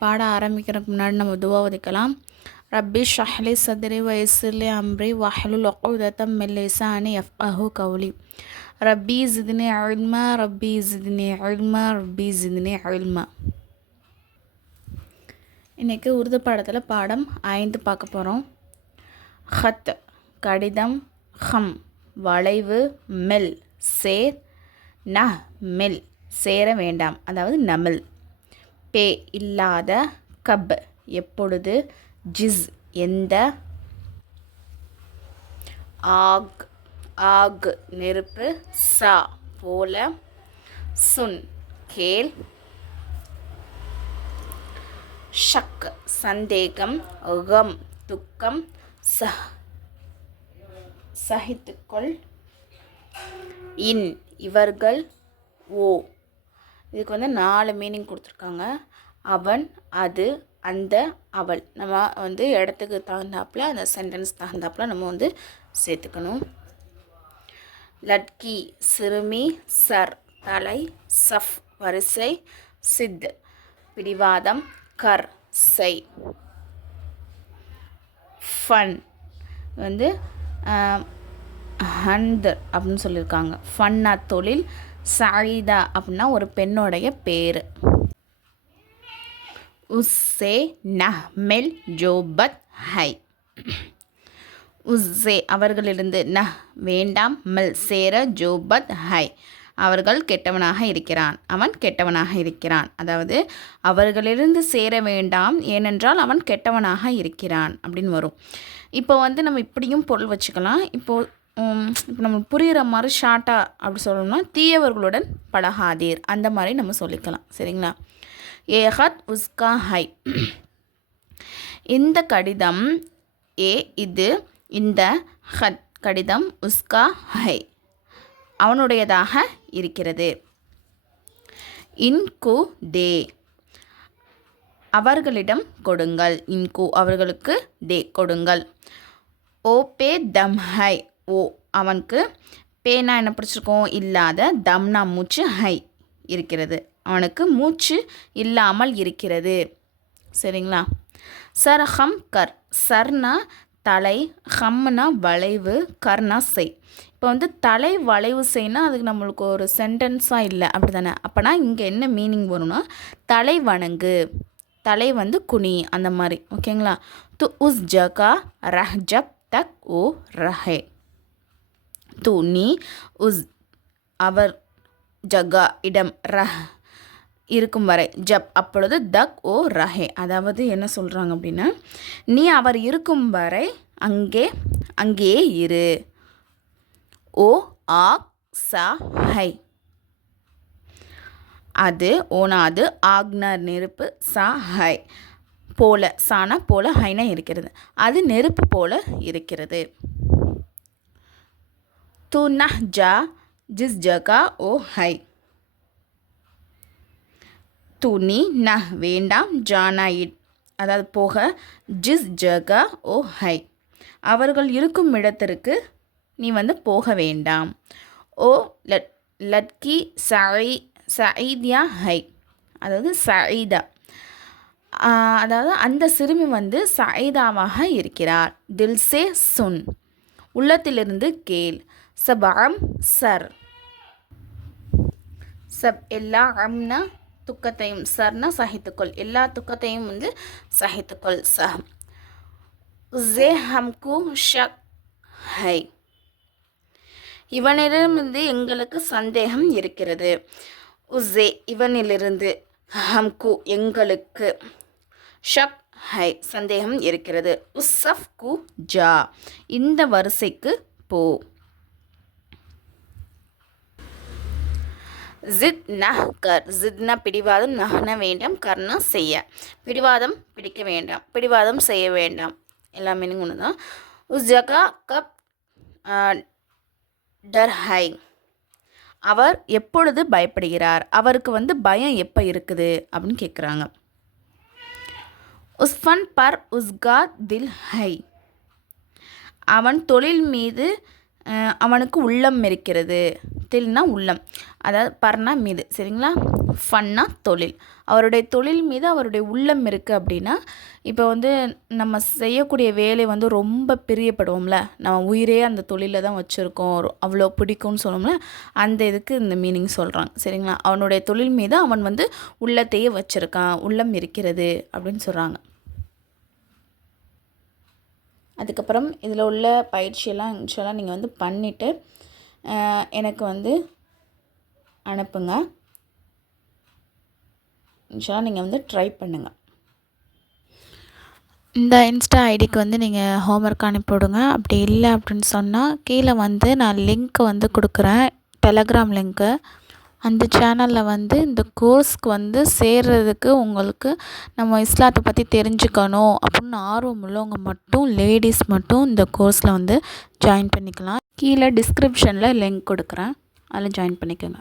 பாட ஆரம்பிக்கிறதுக்கு முன்னாடி நம்ம துவா ஒதுக்கலாம். ரப்பி ஷ்ரஹ்லி சத்ரி வயஸ்ஸிர்லி அம்ரி வஹ்லுல் உக்தத்தம் மின் லிசானி யஃப்கஹு கௌலி. ரப்பி ஜித்னி இல்மா ரப்பி ஜித்னி இல்மா ரப்பி ஜித்னி இல்மா. இன்றைக்கி உருது பாடத்தில் பாடம் 5 பார்க்க போகிறோம். ஹத் கடிதம், ஹம் வளைவு, மெல் சேர், நஹ் மெல் சேர வேண்டாம் அதாவது நமில், பே இல்லாத, கப் எப்பொழுது, ஜிஸ் எந்த, ஆக் ஆக் நெருப்பு, சா போல, சுன் கேள், ஷக் சந்தேகம், கம் துக்கம், சஹித்துக்கொள், இன் இவர்கள், ஓ இதுக்கு 4 மீனிங் கொடுத்துருக்காங்க. அவன், அது, அந்த, அவள். நம்ம இடத்துக்கு தகுந்தாப்புல அந்த சென்டென்ஸ் தகுந்தாப்புல நம்ம சேர்த்துக்கணும். லட்கி சிறுமி, சர் தலை, சஃப் வரிசை, சித் பிடிவாதம், கர் செய், ஃபன் ஹந்தர் அப்படின்னு சொல்லியிருக்காங்க. ஃபன்னா தொழில், சாயிதா அப்படின்னா ஒரு பெண்ணோடைய பேர். உஸ்ஸே நஹ்மெல் ஜோபத் ஹை, உஸ்ஸே அவர்களிலிருந்து, நஹ் வேண்டாம், மெல் சேர, ஜோபத் ஹை அவர்கள் கெட்டவனாக இருக்கிறான், அவன் கெட்டவனாக இருக்கிறான். அதாவது அவர்களிலிருந்து சேர வேண்டாம் ஏனென்றால் அவன் கெட்டவனாக இருக்கிறான் அப்படின்னு வரும். இப்போ நம்ம இப்படியும் பொருள் வச்சுக்கலாம். இப்போ நம்ம புரிகிற மாதிரி ஷார்ட்டாக அப்படி சொல்லணும்னா தீயவர்களுடன் பழகாதீர் அந்த மாதிரி நம்ம சொல்லிக்கலாம். சரிங்களா? ஏஹத் உஸ்கா ஹை இந்த கடிதம், ஏ இது, இந்த, ஹத் கடிதம், உஸ்கா ஹை அவனுடையதாக இருக்கிறது. இன்கு தே அவர்களிடம் கொடுங்கள், இன்கு அவர்களுக்கு, தே கொடுங்கள். ஓ பே தம் ஹை ஓ அவனுக்கு, பேனா என்ன பிடிச்சிருக்கோம் இல்லாத, தம்னா மூச்சு, ஹை இருக்கிறது அவனுக்கு மூச்சு இல்லாமல் இருக்கிறது. சரிங்களா? சர் ஹம் கர் சர்னா தலை, ஹம்னா வளைவு, கர்னா செய். இப்போ தலை வளைவு செய்யணும் அதுக்கு நம்மளுக்கு ஒரு சென்டென்ஸாக இல்லை அப்படி தானே. அப்போனா இங்கே என்ன மீனிங் வரும்னா தலை வணங்கு, தலை குனி அந்த மாதிரி. ஓகேங்களா? து உஸ் ஜகா ரஹ் ஜப் தக் ஓ ரஹே, து நீ, உஸ் அவர், ஜகா இடம், ரஹ் இருக்கும் வரை, ஜப் அப்பொழுது, தக் ஓ ரஹே அதாவது என்ன சொல்கிறாங்க அப்படின்னா நீ அவர் இருக்கும் வரை அங்கேயே இரு. ஓ ஆக் சா ஹை அது, ஓனாது, ஆக்னர் நெருப்பு, சா ஹை போல, சானா போல, ஹைனா இருக்கிறது, அது நெருப்பு போல இருக்கிறது. து நஹ் ஜா ஜிஸ் ஜகா ஓ ஹை து நீ, நஹ் வேண்டாம், ஜானா அதாவது போக, ஜிஸ் ஜகா ஓ ஹை அவர்கள் இருக்கும் இடத்திற்கு நீ போக வேண்டாம். ஓ லட்கி சயீத்யா ஹை அதாவது சயீதா அதாவது அந்த சிறுமி சயீதாவாக இருக்கிறார். தில்சே சுன் உள்ளத்திலிருந்து கேள். சபாம் சர் சப் எல்லா, அம்னா துக்கத்தையும், சர்னா சகித்துக்கொள், எல்லா துக்கத்தையும் சகித்துக்கொள். சஹ் உஸ்ஸே ஹம்கு ஷக் ஹை இவனிடமிருந்து எங்களுக்கு சந்தேகம் இருக்கிறது. உஸ்ஸே இவனிலிருந்து, ஹம்கு எங்களுக்கு, ஷக் ஹை சந்தேகம் இருக்கிறது. உஸ்ஸஃப் கு ஜா இந்த வரிசைக்கு போ. ஜித் நஹ் கர் ஜித்னா பிடிவாதம், நஹ்ன வேண்டாம், கர்னா செய்ய. பிடிவாதம் பிடிக்க வேண்டாம், பிடிவாதம் செய்ய வேண்டாம், எல்லா மீனிங் ஒன்று தான். உஸ் ஜகா கப் டர் ஹை அவர் எப்பொழுது பயப்படுகிறார், அவருக்கு பயம் எப்போ இருக்குது அப்படின்னு கேட்குறாங்க. உஸ்ஃபன் பர் உஸ்கா தில் ஹை அவன் தொழில் மீது அவனுக்கு உள்ளம் இருக்கிறது. தில்னா உள்ளம், அதாவது பர்னா மீது, சரிங்களா. ஃபன்னா தொழில், அவருடைய தொழில் மீது அவருடைய உள்ளம் இருக்குது அப்படின்னா, இப்போ வந்து நம்ம செய்யக்கூடிய வேலை வந்து ரொம்ப பிரியப்படுவோம்ல, நம்ம உயிரே அந்த தொழிலில் தான் வச்சுருக்கோம், அவ்வளோ பிடிக்கும்னு சொல்லுவோம்ல, அந்த இதுக்கு இந்த மீனிங் சொல்கிறாங்க, சரிங்களா. அவனுடைய தொழில் மீது அவன் வந்து உள்ளத்தையே வச்சுருக்கான், உள்ளம் இருக்கிறது அப்படின்னு சொல்கிறாங்க. அதுக்கப்புறம் இதில் உள்ள பயிற்சியெல்லாம் இன்ஷால்லா நீங்கள் வந்து பண்ணிவிட்டு எனக்கு வந்து அனுப்புங்க. இன்ஷால்லா நீங்கள் வந்து ட்ரை பண்ணுங்கள். இந்த இன்ஸ்டா ஐடிக்கு வந்து நீங்கள் ஹோம்ஒர்க் அனுப்பிவிடுங்க. அப்படி இல்லை அப்படின்னு சொன்னால் கீழே வந்து நான் லிங்க் வந்து கொடுக்குறேன், டெலகிராம் லிங்க்கு. அந்த சேனலில் வந்து இந்த கோர்ஸ்க்கு வந்து சேர்கிறதுக்கு உங்களுக்கு நம்ம இஸ்லாத்தை பற்றி தெரிஞ்சுக்கணும் அப்படின்னு ஆர்வம் உள்ளவங்க மட்டும், லேடிஸ் மட்டும் இந்த கோர்ஸில் வந்து ஜாயின் பண்ணிக்கலாம். கீழே டிஸ்கிரிப்ஷனில் லிங்க் கொடுக்குறேன், அதில் ஜாயின் பண்ணிக்கோங்க.